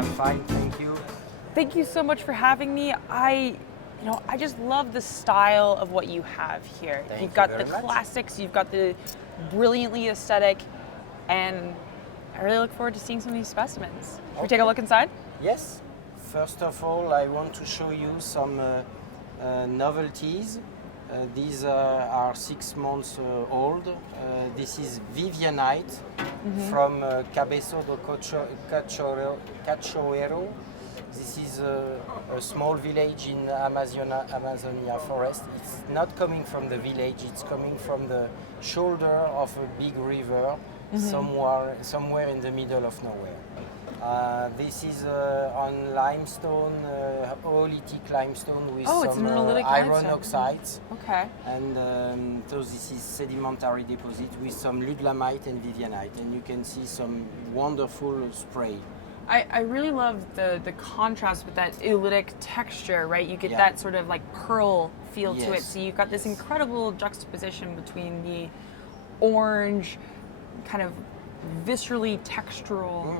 I'm fine, thank you. Thank you so much for having me. I just love the style of what you have here. You've got the classics, you've got the brilliantly aesthetic, and I really look forward to seeing some of these specimens. Should we take a look inside? Yes. First of all, I want to show you some novelties. These are 6 months old. This is Vivianite from Cabeca do Cachorro. This is a small village in Amazonia forest. It's not coming from the village, it's coming from the shoulder of a big river somewhere in the middle of nowhere. This is on limestone, oolitic limestone with some iron oxides. Okay. And so this is sedimentary deposit with some ludlamite and vivianite, and you can see some wonderful spray. I really love the contrast with that oolitic texture, right? You get that sort of like pearl feel to it. So you've got this incredible juxtaposition between the orange, kind of viscerally textural,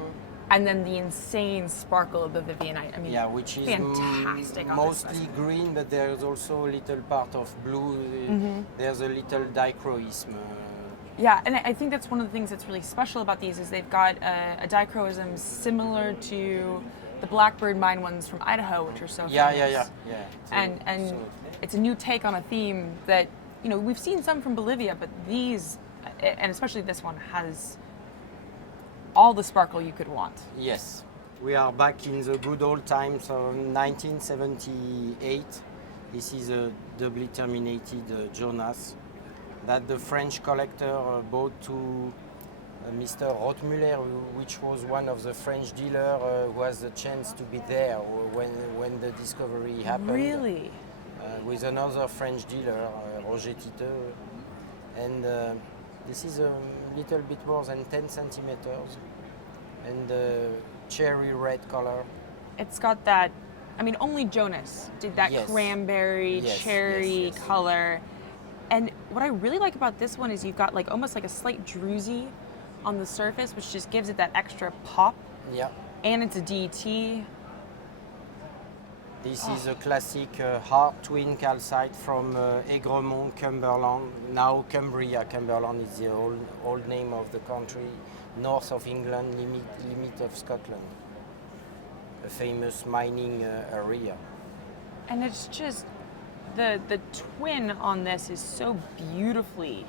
and then the insane sparkle of the Vivianite. I mean, which is fantastic. Mostly green, but there's also a little part of blue. There's a little dichroism. Yeah, and I think that's one of the things that's really special about these is they've got a dichroism similar to the blackbird mine ones from Idaho, which are so famous. And it's a new take on a theme that, we've seen some from Bolivia, but these, and especially this one, has all the sparkle you could want. Yes. We are back in the good old times of 1978. This is a doubly terminated Joans that the French collector bought to Mr. Rotmuller, which was one of the French dealers who has the chance to be there when the discovery happened. Really? With another French dealer, Roger Titeux. And this is a little bit more than 10 centimeters and cherry red color. It's got that, only Jonas did that cranberry, cherry color. And what I really like about this one is you've got almost like a slight druzy on the surface, which just gives it that extra pop. Yeah. And it's a DT. This is a classic hard twin calcite from Egremont, Cumberland. Now Cumbria. Cumberland is the old name of the country, north of England, limit of Scotland. A famous mining area. And it's just, the twin on this is so beautifully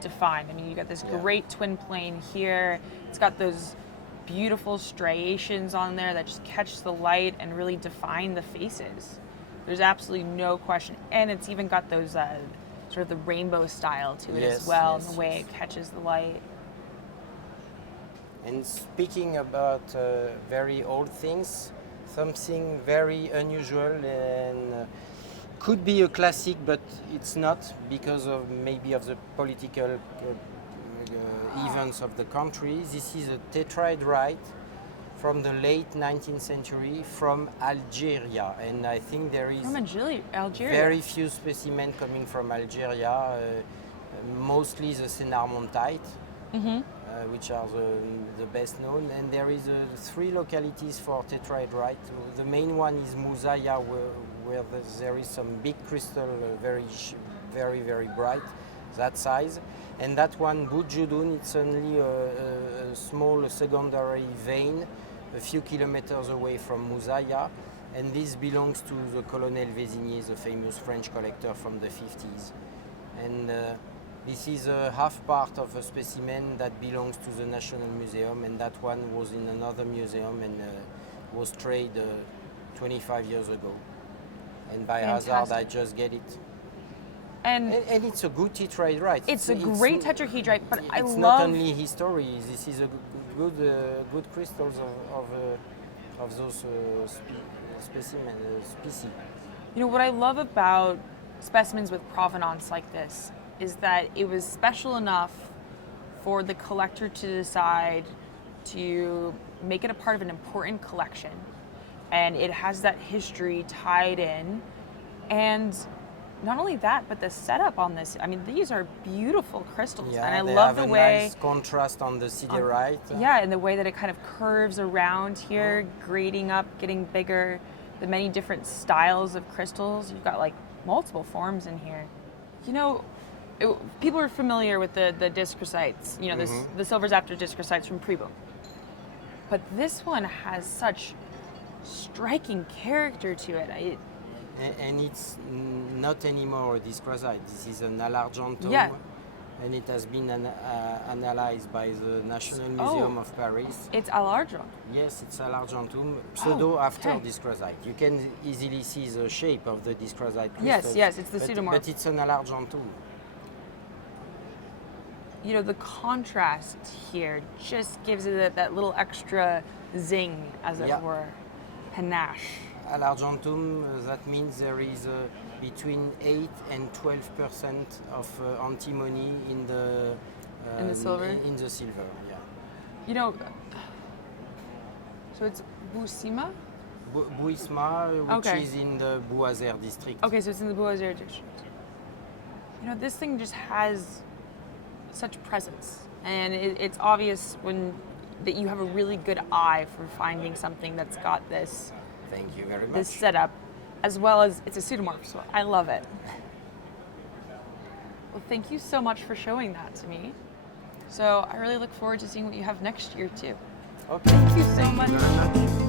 defined. You got this great twin plane here. It's got those beautiful striations on there that just catch the light and really define the faces. There's absolutely no question. And it's even got those sort of the rainbow style to it as well, and the way it catches the light. And speaking about very old things, something very unusual and could be a classic, but it's not because of maybe of the political events of the country. This is a Tetrahedrite from the late 19th century from Algeria, and I think there is from Algeria. Very few specimens coming from Algeria, mostly the Senarmontite, which are the best known. And there is 3 localities for Tetrahedrite. The main one is Musaya, where there is some big crystal, very, very bright, that size. And that one, Bujudun, it's only a small secondary vein, a few kilometers away from Musaya. And this belongs to the Colonel Vézinier, the famous French collector from the 50s. And this is a half part of a specimen that belongs to the National Museum, and that one was in another museum and was traded 25 years ago. And by hazard, I just get it. And it's a good tetrahedrite. It's a great tetrahedrite, but I love... It's not only his story. This is a good crystals of those species. What I love about specimens with provenance like this is that it was special enough for the collector to decide to make it a part of an important collection. And it has that history tied in. And not only that, but the setup on this, I mean, these are beautiful crystals. Yeah, And I they love have the a way... nice contrast on the siderite. Yeah, and the way that it kind of curves around here, grading up, getting bigger, the many different styles of crystals. You've got like multiple forms in here. You know, people are familiar with the Dyscrasites, you know, the silvers after Dyscrasites from Prebo. But this one has such striking character to it. And it's not anymore a Dyscrasite. This is an Allargentum. Yeah. And it has been analyzed by the National Museum of Paris. It's Allargentum. Yes, it's Allargentum, after Dyscrasite. You can easily see the shape of the Dyscrasite crystals. Yes, it's the pseudomorph. But it's an Allargentum. You know, the contrast here just gives it that little extra zing, as it were, panache. Allargentum, that means there is between 8 and 12% of antimony in the silver? In the silver, yeah. You know, so it's Bouismas? Bouismas, which is in the Boisert district. Okay, so it's in the Boisert district. You know, this thing just has such presence, and it's obvious that you have a really good eye for finding something that's got this. Thank you very much. This setup, as well as it's a pseudomorph, so I love it. Well, thank you so much for showing that to me. So I really look forward to seeing what you have next year too. Okay. Thank you so much. Thank you very much.